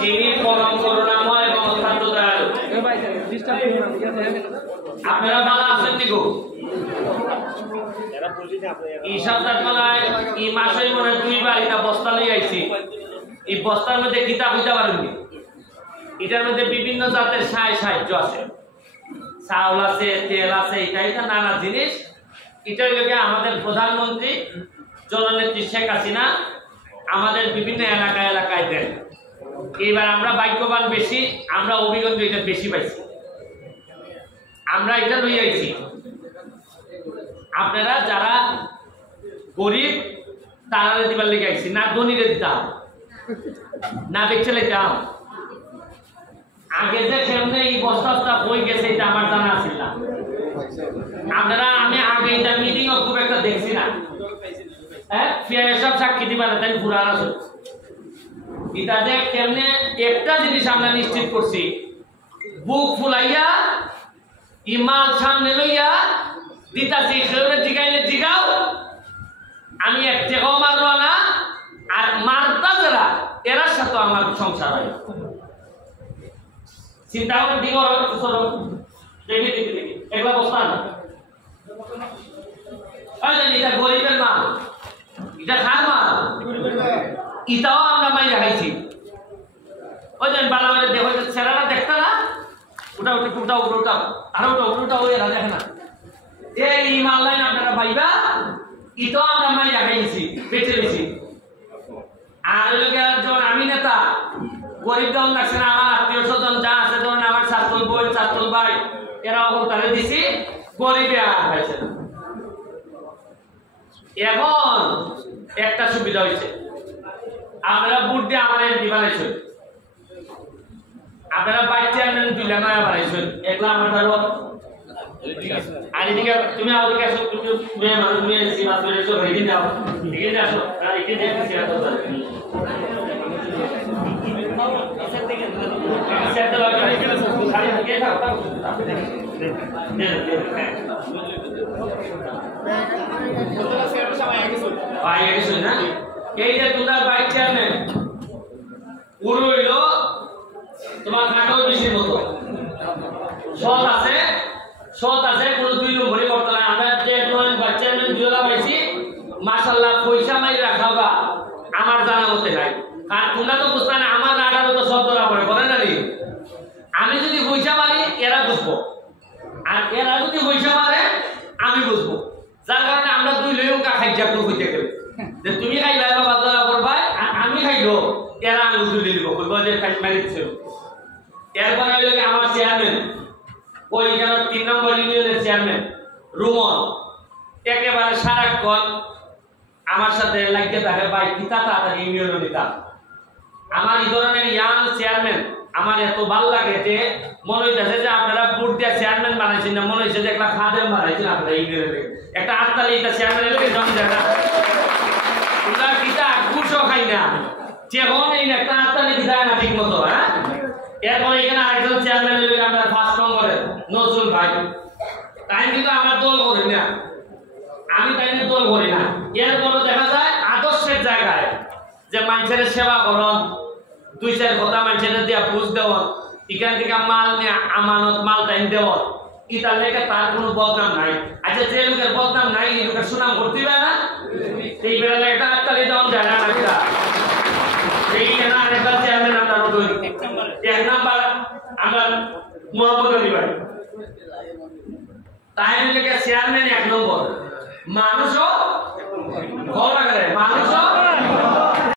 যিনি পরম করুণাময় এবং অত্যন্ত দয়ালু। আপনারা ভালো আছেন নিগো? এই সপ্তাহবেলায় এই মাসের মনে 2 বার এটা বস্তা লই আইছি। এই বস্তার মধ্যে কিতাব হইতে পারেননি। এটার মধ্যে বিভিন্ন জাতের সাহায্য আছে, চাউল আছে, তেল আছে, এটা নানা জিনিস। এটা হইল আমাদের প্রধানমন্ত্রী জননেত্রী শেখ হাসিনা আমাদের বিভিন্ন এলাকায় দেন। এইবার আমরা ভাগ্যবান বেশি, আমরা অভিজ্ঞতা এটা বেশি পাইছি, আমরা এটা লই আইছি। আপনারা যারা গরিব তারা দিবার লেগে আইছি, না ধনীরে দাম না বেচে দাম। আগে যে কেমনে এই বস্তাটা বই গেছে এটা আমার জানা ছিল না। আপনারা আমি আগে এটা মিটিংও খুব একটা দেখছি না। হ্যাঁ, সব সাক্ষী দিবা না, তাই পুরানা আছে। এটা দেখ কেমনে একটা জিনিস আমরা নিশ্চিত করছি, বুক ফুলাইয়া ইমাল সামনে লইয়া দিতাছি, খেলে জিগাইলে জিগাও, আমি এক টাকাও মারবো না। আর মারতা যারা এরার সাথে আমার সংসার হয়। চিন্তা করে দিগো দেখি একলা বস্তা না। এটা গরিবের মাল, এটা খার মাল, ইটাও আমরা মাই দেখাইছি। ওই যে বালা মানে দেখো ছেলেরা দেখতা না, ওটা আর ওটা ওই এরা দেখে না। এই মাল লাইন আপনারা পাইবা, ইটাও আমরা মাই দেখাইছি, বেঁচে গেছি। আর যখন আমি নেতা, গরিব দল লাগছে না, আমার আত্মীয় স্বজন যা আছে, ধরুন আমার ছাত্র বই ছাত্র ভাই এরা তারা দিছি, গরিবে আর পাইছে না। এখন একটা সুবিধা হয়েছে, আপনারা বুট দিয়ে আমার এমপি বানাইছেন, আপনারা বাইক চেয়ারম্যান তুলে নয়া বানাইছেন, এগুলা আমার ধরো। আর এদিকে তুমি আমাদেরকে আসো, তুমি মানুষ নিয়ে এসেছি, মাছ ধরে এসো, এখানে যাও, এখানে আসো, আর এখানে দেখতেছি এত এই যে তোমার বাইক চেয়ারম্যান পুরো হইল তোমার খাটো বেশির মতো সৎ আছে, কোনো 2 নম্বরই করতে না। আমরা যে বাইক চেয়ারম্যান দুলা পাইছি, মাশাআল্লাহ পয়সা মাই রাখাবা আমার জানা মতে নাই। আর তোমরা তো বুঝতে না, আমার রাগারও তো সব ধরা পড়ে, বলে না নি? আমি যদি পয়সা মারি এরা বুঝবো, আর এরা যদি পয়সা মারে আমি বুঝবো। যার কারণে আমরা 2 লইকা খাইজা হইতে গেল যে তুমি খাইবা বাবা ধরা করবা, আমি খাইলো এরা আমি তুলে দিব, বলবো যে খাই মারি দিছে। এরপরে হইল আমার চেয়ারম্যান, ওই 3 নম্বর ইউনিয়নের চেয়ারম্যান রুমন, একেবারে সারাক্ষণ আমার সাথে লাগিয়ে থাকে, ভাই কিতা তাড়াতাড়ি ইউনিয়ন দিতাম। আমার এই ধরনের ইয়াং চেয়ারম্যান আমার এত ভালো লাগে যে মনে হইতেছে যে আপনারা ভোট দিয়ে চেয়ারম্যান বানাইছেন না, মনে হচ্ছে যে একটা খাদেম বানাইছেন আপনারা ইউনিয়নে। একটা আত্মালি এটা চেয়ারম্যানের লোকে জমি যায় না, তোমরা কিতা ঘুষও খাই না, যেমন এই একটা আত্মালি দিতে না ঠিক মতো। হ্যাঁ, এরপর এখানে আরেকজন চেয়ারম্যানের লোক আমরা 1 নম্বরে নজরুল ভাই, তাই কিন্তু আমার দল করি না, আমি তাই দল করি না। এরপরও দেখা যায় আদর্শের জায়গায় যে মানুষের সেবা করন, 2-4 কথা মানুষের দিয়া বুঝ দেওয়া, এখান থেকে মাল নিয়ে আমানত মাল টাইম দেওয়া, ইটার লেগে তার কোনো বদনাম নাই। আচ্ছা, যে লোকের বদনাম নাই এই লোকের সুনাম করতে পারে না, এই বেলা একটা আটকালি দেওয়া যায় না। এই আরেকটা চেয়ারম্যান আমরা 1 নাম্বার আমরা মোহাম্মদ আলী ভাই, তাই লেগে চেয়ারম্যান 1 নম্বর। মানুষও ভালো লাগে, মানুষও